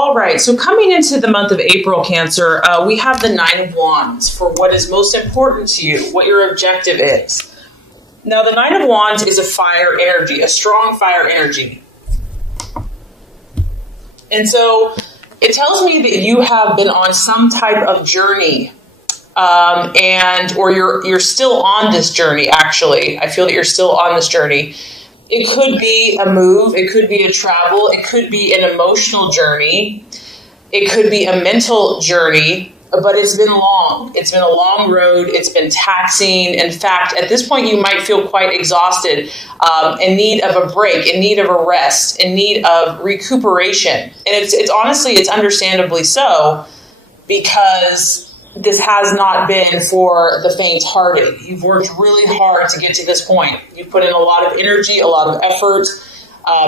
All right, so coming into the month of April, Cancer, we have the Nine of Wands for what is most important to you, what your objective is. Now, the Nine of Wands is a fire energy, a strong fire energy. And so it tells me that you have been on some type of journey, or you're still on this journey, actually. I feel that you're still on this journey. It could be a move, it could be a travel, it could be an emotional journey, it could be a mental journey, but it's been long. It's been a long road, it's been taxing. In fact, at this point, you might feel quite exhausted, in need of a break, in need of a rest, in need of recuperation. And it's honestly, it's understandably so, because this has not been for the faint-hearted. You've worked really hard to get to this point. You've put in a lot of energy, a lot of effort.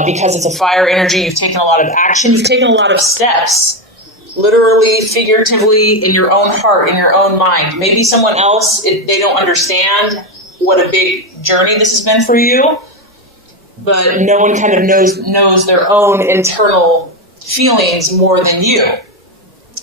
Because it's a fire energy, you've taken a lot of action. You've taken a lot of steps, literally, figuratively, in your own heart, in your own mind. Maybe someone else, they don't understand what a big journey this has been for you, but no one kind of knows their own internal feelings more than you.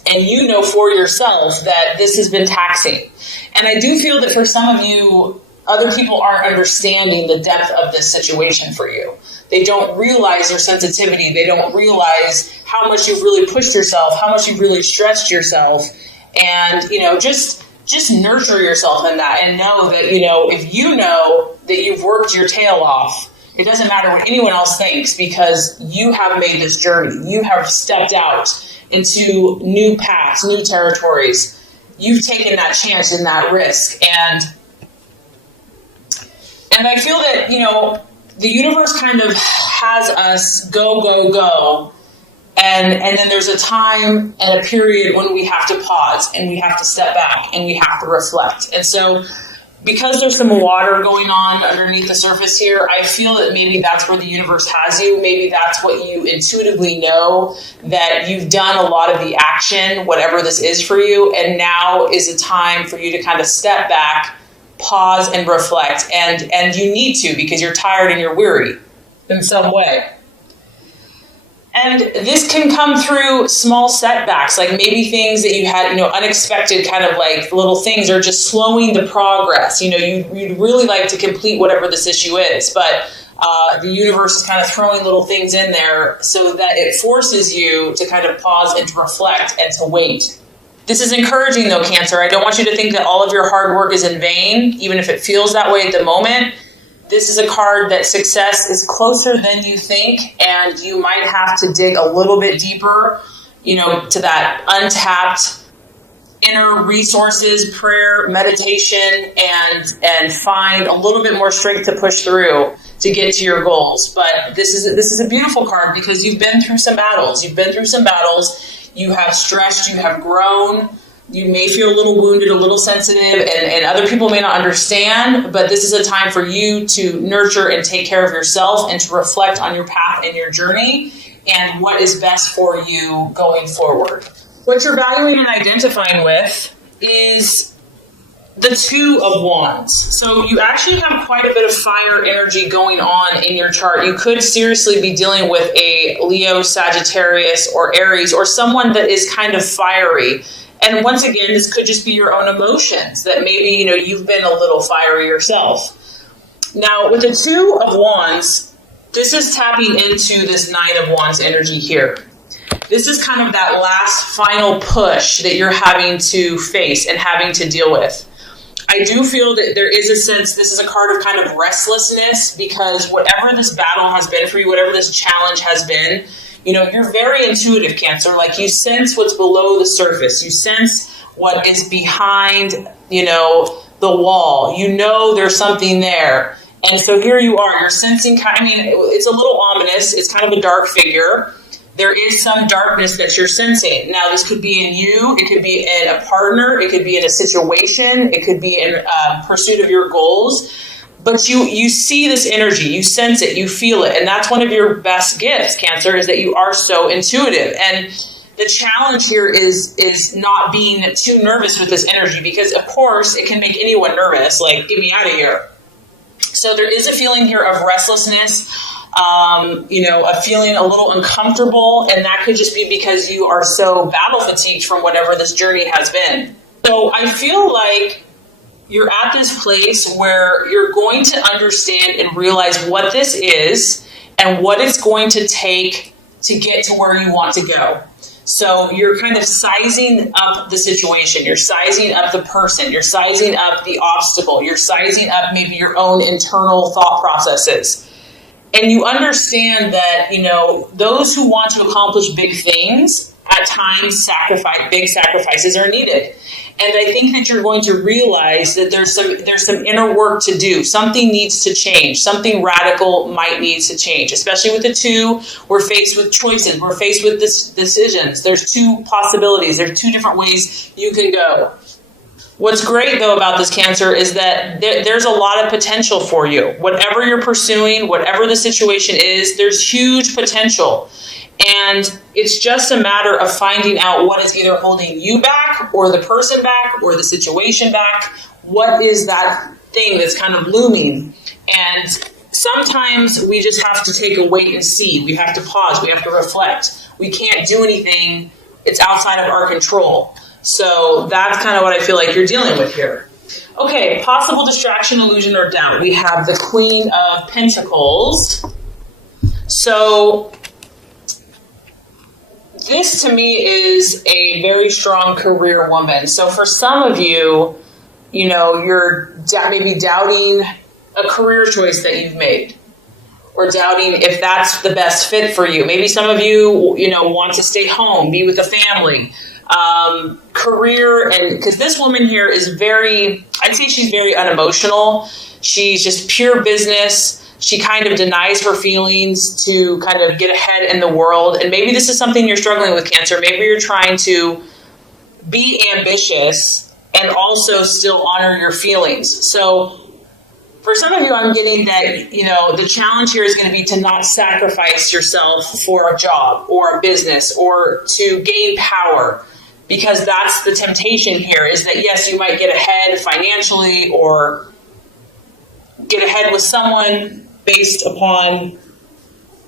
And you know for yourself that this has been taxing. And I do feel that for some of you, other people aren't understanding the depth of this situation for you. They don't realize your sensitivity. They don't realize how much you've really pushed yourself, how much you've really stretched yourself. And, just nurture yourself in that and know that, if you know that you've worked your tail off, it doesn't matter what anyone else thinks, because you have made this journey. You have stepped out into new paths, new territories. You've taken that chance and that risk. And I feel that, the universe kind of has us go, go, go. And then there's a time and a period when we have to pause and we have to step back and we have to reflect. And so because there's some water going on underneath the surface here, I feel that maybe that's where the universe has you. Maybe that's what you intuitively know, that you've done a lot of the action, whatever this is for you. And now is a time for you to kind of step back, pause and reflect. And you need to, because you're tired and you're weary in some way. And this can come through small setbacks, like maybe things that you had, unexpected kind of like little things are just slowing the progress. You'd really like to complete whatever this issue is, but the universe is kind of throwing little things in there so that it forces you to kind of pause and to reflect and to wait. This is encouraging though, Cancer. I don't want you to think that all of your hard work is in vain, even if it feels that way at the moment. This is a card that success is closer than you think, and you might have to dig a little bit deeper, to that untapped inner resources, prayer, meditation, and find a little bit more strength to push through to get to your goals. But this is a beautiful card because you've been through some battles. You have stretched, you have grown. You may feel a little wounded, a little sensitive, and other people may not understand, but this is a time for you to nurture and take care of yourself and to reflect on your path and your journey and what is best for you going forward. What you're valuing and identifying with is the Two of Wands. So you actually have quite a bit of fire energy going on in your chart. You could seriously be dealing with a Leo, Sagittarius, or Aries, or someone that is kind of fiery. And once again, this could just be your own emotions that maybe, you've been a little fiery yourself. Now, with the Two of Wands, this is tapping into this Nine of Wands energy here. This is kind of that last final push that you're having to face and having to deal with. I do feel that there is a sense, this is a card of kind of restlessness, because whatever this battle has been for you, whatever this challenge has been, you're very intuitive, Cancer. Like, you sense what's below the surface. You sense what is behind, the wall. There's something there. And so here you are. You're sensing, it's a little ominous. It's kind of a dark figure. There is some darkness that you're sensing. Now, this could be in you. It could be in a partner. It could be in a situation. It could be in pursuit of your goals. But you see this energy, you sense it, you feel it. And that's one of your best gifts, Cancer, is that you are so intuitive. And the challenge here is not being too nervous with this energy, because, of course, it can make anyone nervous, like, get me out of here. So there is a feeling here of restlessness. a feeling a little uncomfortable, and that could just be because you are so battle fatigued from whatever this journey has been. So I feel like you're at this place where you're going to understand and realize what this is and what it's going to take to get to where you want to go. So you're kind of sizing up the situation. You're sizing up the person. You're sizing up the obstacle. You're sizing up maybe your own internal thought processes. And you understand that, those who want to accomplish big things, at times big sacrifices are needed. And I think that you're going to realize that there's some inner work to do. Something needs to change. Something radical might need to change. Especially with the two, we're faced with choices. We're faced with decisions. There's two possibilities. There's two different ways you can go. What's great, though, about this Cancer is that there's a lot of potential for you. Whatever you're pursuing, whatever the situation is, there's huge potential. And it's just a matter of finding out what is either holding you back or the person back or the situation back. What is that thing that's kind of looming? And sometimes we just have to take a wait and see. We have to pause. We have to reflect. We can't do anything. It's outside of our control. So that's kind of what I feel like you're dealing with here. Okay, possible distraction, illusion, or doubt. We have the Queen of Pentacles. So this to me is a very strong career woman. So for some of you, you're maybe doubting a career choice that you've made, or doubting if that's the best fit for you. Maybe some of you, want to stay home, be with the family. Career, and because this woman here is I'd say she's very unemotional. She's just pure business. She kind of denies her feelings to kind of get ahead in the world. And maybe this is something you're struggling with, Cancer. Maybe you're trying to be ambitious and also still honor your feelings. So for some of you, I'm getting that, the challenge here is going to be to not sacrifice yourself for a job or a business or to gain power. Because that's the temptation here, is that, yes, you might get ahead financially or get ahead with someone based upon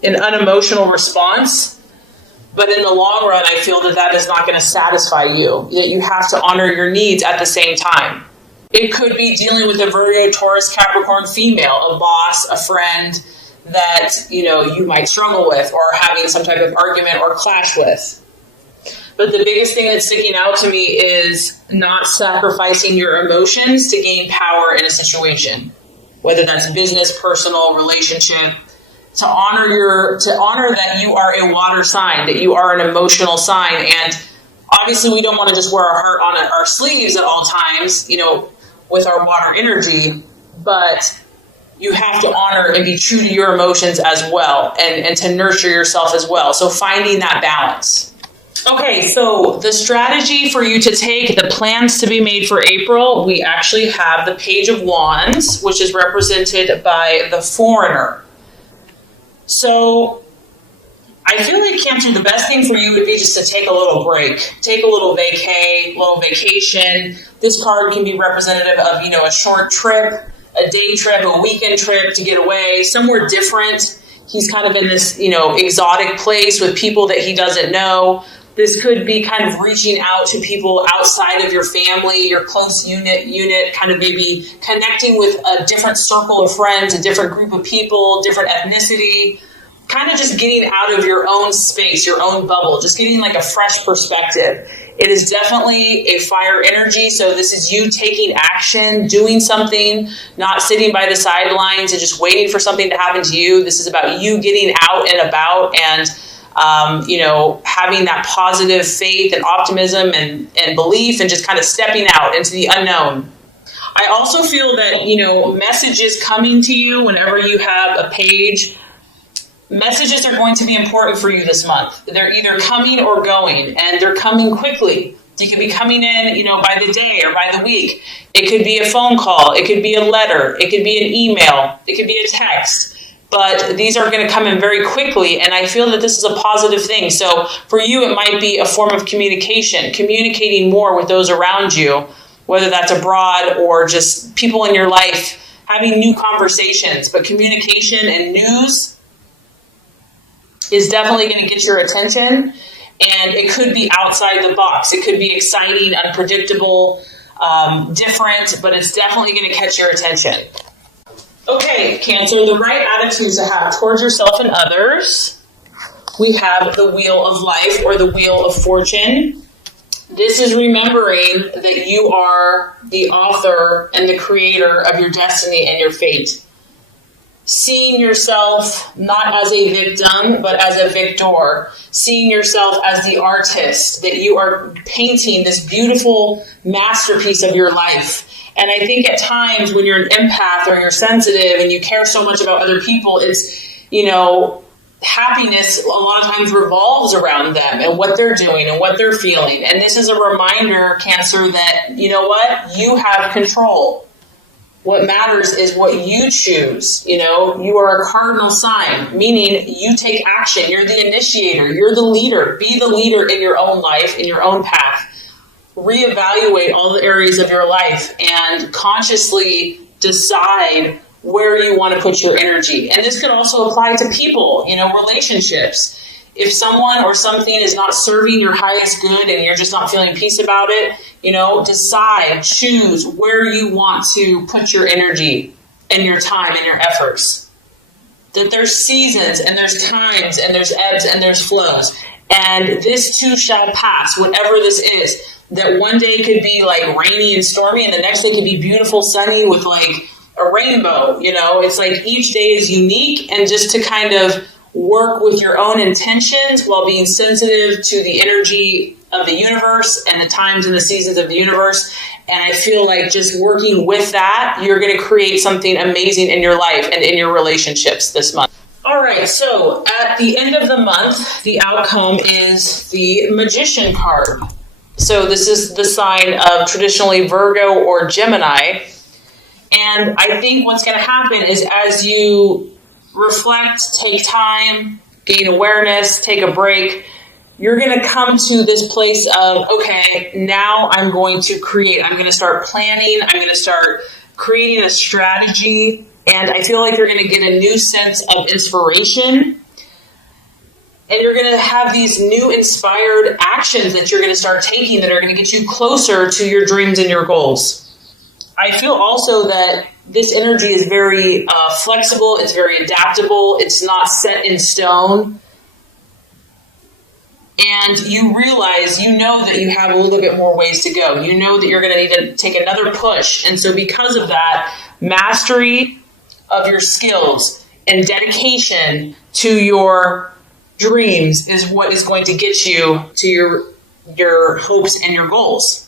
an unemotional response. But in the long run, I feel that is not going to satisfy you, that you have to honor your needs at the same time. It could be dealing with a Virgo, Taurus, Capricorn female, a boss, a friend that, you might struggle with or having some type of argument or clash with. But the biggest thing that's sticking out to me is not sacrificing your emotions to gain power in a situation, whether that's business, personal, relationship, to honor that you are a water sign, that you are an emotional sign. And obviously we don't want to just wear our heart on our sleeves at all times, with our water energy, but you have to honor and be true to your emotions as well, and to nurture yourself as well. So finding that balance. Okay, so the strategy for you to take, the plans to be made for April, we actually have the Page of Wands, which is represented by the Foreigner. So I feel like, Cancer, the best thing for you would be just to take a little break, take a little vacation. This card can be representative of, a short trip, a day trip, a weekend trip to get away, somewhere different. He's kind of in this, exotic place with people that he doesn't know. This could be kind of reaching out to people outside of your family, your close unit, kind of maybe connecting with a different circle of friends, a different group of people, different ethnicity, kind of just getting out of your own space, your own bubble, just getting like a fresh perspective. It is definitely a fire energy. So this is you taking action, doing something, not sitting by the sidelines and just waiting for something to happen to you. This is about you getting out and about and having that positive faith and optimism and belief and just kind of stepping out into the unknown. I also feel that, messages coming to you whenever you have a page, messages are going to be important for you this month. They're either coming or going, and they're coming quickly. You could be coming in, by the day or by the week. It could be a phone call. It could be a letter. It could be an email. It could be a text. But these are going to come in very quickly, and I feel that this is a positive thing. So for you, it might be a form of communicating more with those around you, whether that's abroad or just people in your life, having new conversations. But communication and news is definitely going to get your attention. And it could be outside the box. It could be exciting, unpredictable, different, but it's definitely going to catch your attention. Okay, Cancer, the right attitudes to have towards yourself and others. We have the Wheel of Life or the Wheel of Fortune. This is remembering that you are the author and the creator of your destiny and your fate. Seeing yourself not as a victim, but as a victor. Seeing yourself as the artist, that you are painting this beautiful masterpiece of your life. And I think at times when you're an empath or you're sensitive and you care so much about other people, it's, happiness a lot of times revolves around them and what they're doing and what they're feeling. And this is a reminder, Cancer, that, you know what? You have control. What matters is what you choose. You are a cardinal sign, meaning you take action. You're the initiator. You're the leader. Be the leader in your own life, in your own path. Reevaluate all the areas of your life and consciously decide where you want to put your energy. And this could also apply to people, relationships. If someone or something is not serving your highest good and you're just not feeling peace about it, decide, choose where you want to put your energy and your time and your efforts. That there's seasons and there's times and there's ebbs and there's flows. And this too shall pass, whatever this is. That one day could be like rainy and stormy and the next day could be beautiful, sunny with like a rainbow. It's like each day is unique, and just to kind of work with your own intentions while being sensitive to the energy of the universe and the times and the seasons of the universe. And I feel like just working with that, you're going to create something amazing in your life and in your relationships this month. All right, so at the end of the month, the outcome is the Magician card. So this is the sign of traditionally Virgo or Gemini. And I think what's going to happen is as you reflect, take time, gain awareness, take a break, you're going to come to this place of, okay, now I'm going to create. I'm going to start planning. I'm going to start creating a strategy. And I feel like you're going to get a new sense of inspiration. And you're going to have these new inspired actions that you're going to start taking that are going to get you closer to your dreams and your goals. I feel also that this energy is very flexible. It's very adaptable. It's not set in stone. And you realize, that you have a little bit more ways to go. You know that you're going to need to take another push. And so because of that, mastery of your skills and dedication to your dreams is what is going to get you to your hopes and your goals.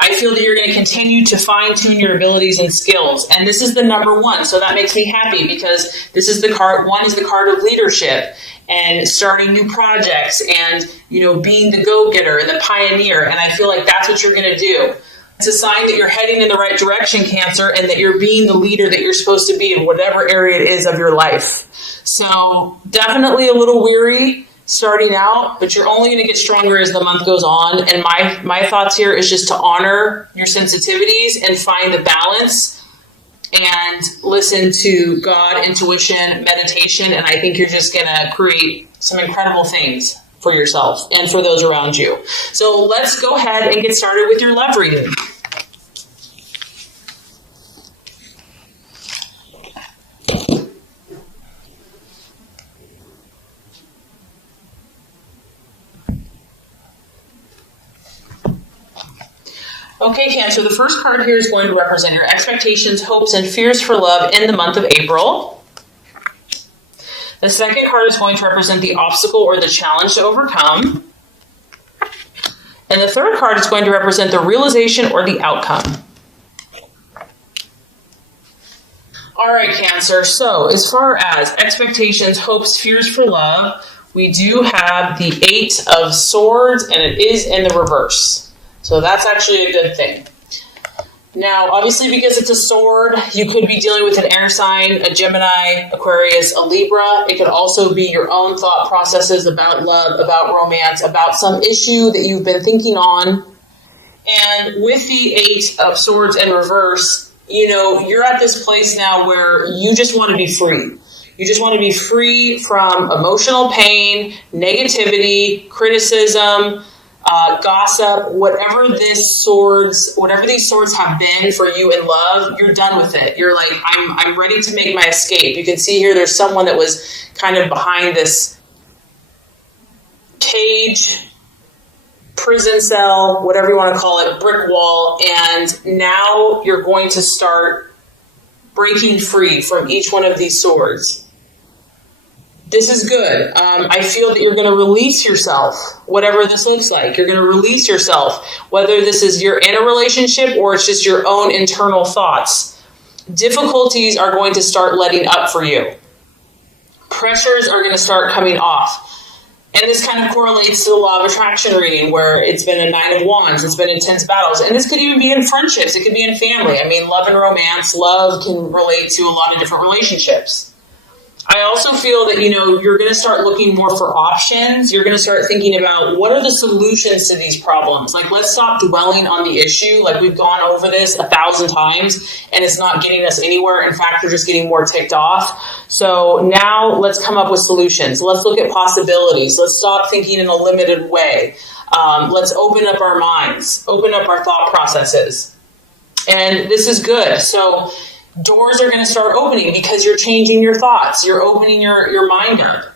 I feel that you're going to continue to fine-tune your abilities and skills. And this is the number one. So that makes me happy because this is the card. One is the card of leadership and starting new projects and, being the go-getter and the pioneer. And I feel like that's what you're going to do. It's a sign that you're heading in the right direction, Cancer, and that you're being the leader that you're supposed to be in whatever area it is of your life. So definitely a little weary starting out, but you're only going to get stronger as the month goes on. And my thoughts here is just to honor your sensitivities and find the balance and listen to God, intuition, meditation. And I think you're just going to create some incredible things for yourself and for those around you. So let's go ahead and get started with your love reading. Okay, Cancer, the first card here is going to represent your expectations, hopes, and fears for love in the month of April. The second card is going to represent the obstacle or the challenge to overcome. And the third card is going to represent the realization or the outcome. All right, Cancer, so as far as expectations, hopes, fears for love, we do have the Eight of Swords, and it is in the reverse. So that's actually a good thing. Now, obviously, because it's a sword, you could be dealing with an air sign, a Gemini, Aquarius, a Libra. It could also be your own thought processes about love, about romance, about some issue that you've been thinking on. And with the Eight of Swords in reverse, you're at this place now where you just want to be free. You just want to be free from emotional pain, negativity, criticism, gossip, whatever these swords have been for you in love. You're done with it. You're like, I'm ready to make my escape. You can see here there's someone that was kind of behind this cage, prison cell, whatever you want to call it, brick wall, and now you're going to start breaking free from each one of these swords. This is good. I feel that you're going to release yourself, whatever this looks like. You're going to release yourself, whether this is you're in a relationship or it's just your own internal thoughts. Difficulties are going to start letting up for you. Pressures are going to start coming off. And this kind of correlates to the law of attraction reading, where it's been a 9 of Wands, it's been intense battles. And this could even be in friendships, it could be in family. I mean, love and romance, love can relate to a lot of different relationships. I also feel that, you're going to start looking more for options. You're going to start thinking about what are the solutions to these problems. Like, let's stop dwelling on the issue. Like, we've gone over this 1,000 times and it's not getting us anywhere. In fact, we're just getting more ticked off. So now let's come up with solutions. Let's look at possibilities. Let's stop thinking in a limited way. Let's open up our minds, open up our thought processes. And this is good. So doors are going to start opening because you're changing your thoughts. You're opening your mind up.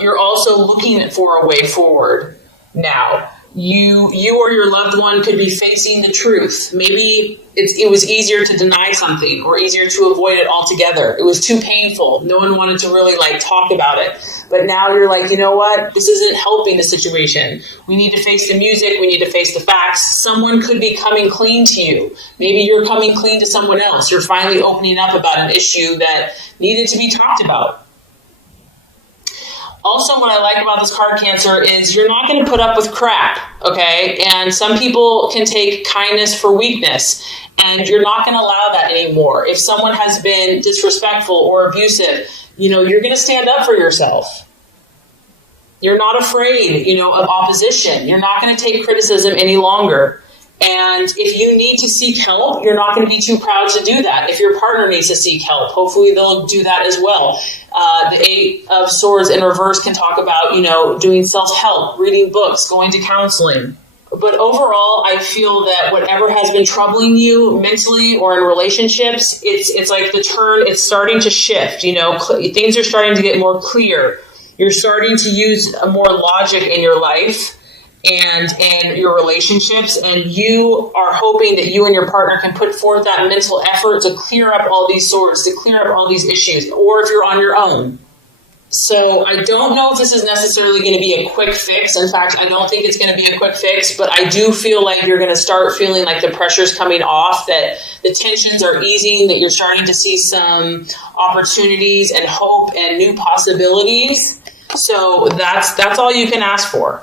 You're also looking for a way forward now. You or your loved one could be facing the truth. Maybe it was easier to deny something or easier to avoid it altogether. It was too painful. No one wanted to really talk about it. But now you're like, you know what? This isn't helping the situation. We need to face the music. We need to face the facts. Someone could be coming clean to you. Maybe you're coming clean to someone else. You're finally opening up about an issue that needed to be talked about. Also, what I like about this card, Cancer, is you're not going to put up with crap, okay? And some people can take kindness for weakness, and you're not going to allow that anymore. If someone has been disrespectful or abusive, you're going to stand up for yourself. You're not afraid, of opposition. You're not going to take criticism any longer. And if you need to seek help, you're not going to be too proud to do that. If your partner needs to seek help, hopefully they'll do that as well. The 8 of Swords in reverse can talk about, doing self-help, reading books, going to counseling. But overall, I feel that whatever has been troubling you mentally or in relationships, it's like the turn, it's starting to shift. Things are starting to get more clear. You're starting to use more logic in your life and in your relationships, and you are hoping that you and your partner can put forth that mental effort to clear up all these swords, to clear up all these issues, or if you're on your own. So I don't know if this is necessarily going to be a quick fix. In fact, I don't think it's going to be a quick fix, but I do feel like you're going to start feeling like the pressure's coming off, that the tensions are easing, that you're starting to see some opportunities and hope and new possibilities. So that's all you can ask for.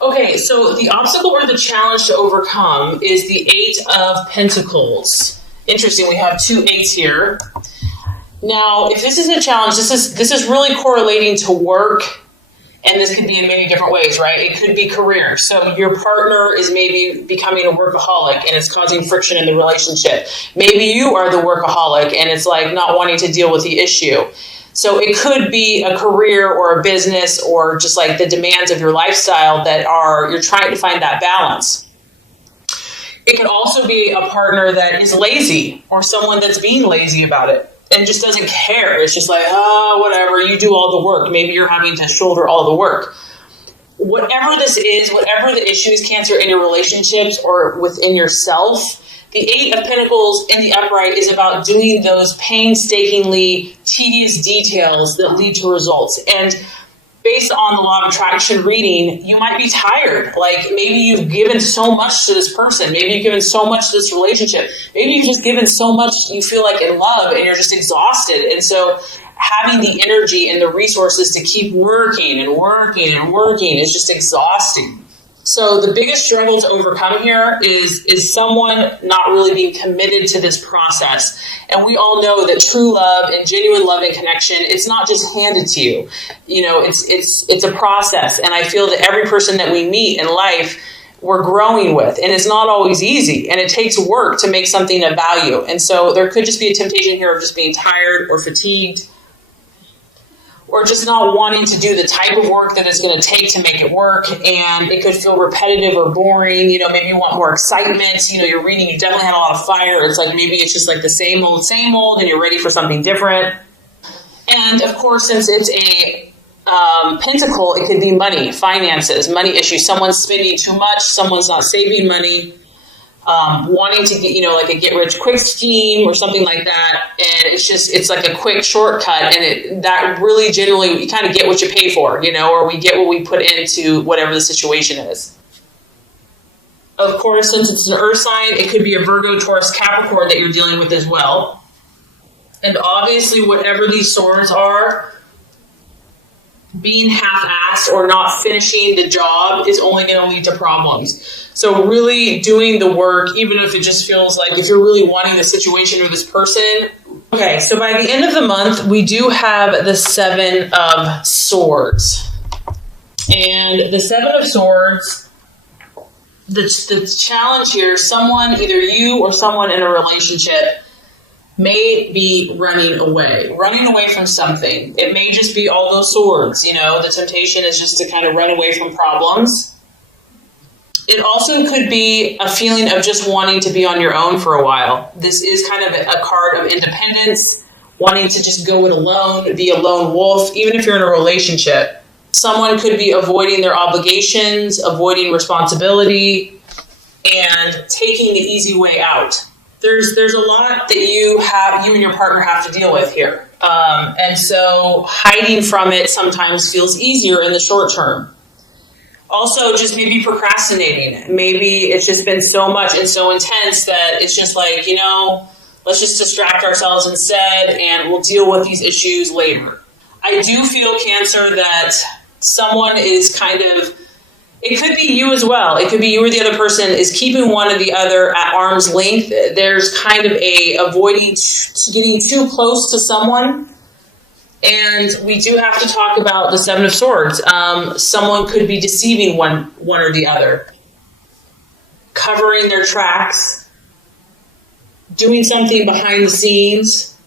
Okay, so the obstacle or the challenge to overcome is the 8 of Pentacles. Interesting, we have 2 8s here. Now, if this is a challenge, this is really correlating to work, and this could be in many different ways, right? It could be career. So your partner is maybe becoming a workaholic, and it's causing friction in the relationship. Maybe you are the workaholic, and it's like not wanting to deal with the issue. So it could be a career or a business or just like the demands of your lifestyle that you're trying to find that balance. It could also be a partner that is lazy or someone that's being lazy about it and just doesn't care. It's just like, whatever, you do all the work. Maybe you're having to shoulder all the work. Whatever this is, whatever the issue is, Cancer, in your relationships or within yourself, the 8 of Pentacles in the upright is about doing those painstakingly tedious details that lead to results. And based on the law of attraction reading, you might be tired. Like maybe you've given so much to this person. Maybe you've given so much to this relationship. Maybe you've just given so much you feel like in love and you're just exhausted. And so having the energy and the resources to keep working and working and working is just exhausting. So the biggest struggle to overcome here is someone not really being committed to this process. And we all know that true love and genuine love and connection, it's not just handed to you. It's a process. And I feel that every person that we meet in life, we're growing with. And it's not always easy, and it takes work to make something of value. And so there could just be a temptation here of just being tired or fatigued, or just not wanting to do the type of work that it's going to take to make it work. And it could feel repetitive or boring. Maybe you want more excitement. You're reading, you definitely had a lot of fire. It's like maybe it's just like the same old, and you're ready for something different. And of course, since it's a pentacle, it could be money, finances, money issues. Someone's spending too much. Someone's not saving money. Wanting to get, like a get rich quick scheme or something like that. And it's like a quick shortcut. And that really generally, you kind of get what you pay for, or we get what we put into whatever the situation is. Of course, since it's an earth sign, it could be a Virgo, Taurus, Capricorn that you're dealing with as well. And obviously, whatever these swords are, being half-assed or not finishing the job is only going to lead to problems. So really doing the work, even if it just feels like if you're really wanting the situation or this person. Okay, so by the end of the month, we do have the 7 of Swords. And the 7 of Swords, the challenge here, someone, either you or someone in a relationship, may be running away from something. It may just be all those swords, the temptation is just to kind of run away from problems. It also could be a feeling of just wanting to be on your own for a while. This is kind of a card of independence, wanting to just go it alone, be a lone wolf, even if you're in a relationship. Someone could be avoiding their obligations, avoiding responsibility, and taking the easy way out. There's a lot that you and your partner have to deal with here. And so hiding from it sometimes feels easier in the short term. Also, just maybe procrastinating. Maybe it's just been so much and so intense that it's just like, let's just distract ourselves instead and we'll deal with these issues later. I do feel, Cancer, that someone is it could be you as well. It could be you or the other person is keeping one or the other at arm's length. There's kind of avoiding getting too close to someone. And we do have to talk about the 7 of Swords. Someone could be deceiving one or the other, covering their tracks, doing something behind the scenes,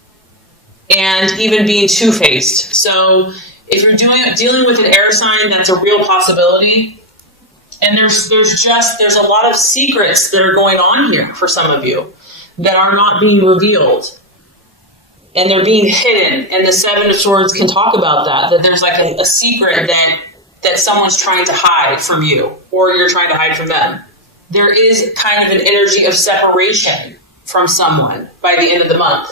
and even being two-faced. So if you're dealing with an air sign, that's a real possibility. And there's a lot of secrets that are going on here for some of you that are not being revealed. And they're being hidden. And the 7 of Swords can talk about that there's like a secret that someone's trying to hide from you, or you're trying to hide from them. There is kind of an energy of separation from someone by the end of the month.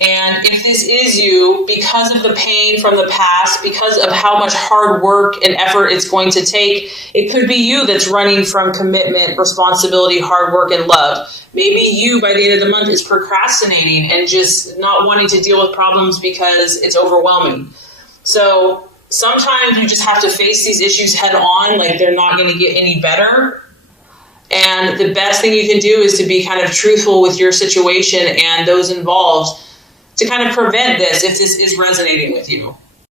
And if this is you, because of the pain from the past, because of how much hard work and effort it's going to take, it could be you that's running from commitment, responsibility, hard work, and love. Maybe you, by the end of the month, is procrastinating and just not wanting to deal with problems because it's overwhelming. So sometimes you just have to face these issues head on, like they're not going to get any better. And the best thing you can do is to be kind of truthful with your situation and those involved to kind of prevent this if this is resonating with you.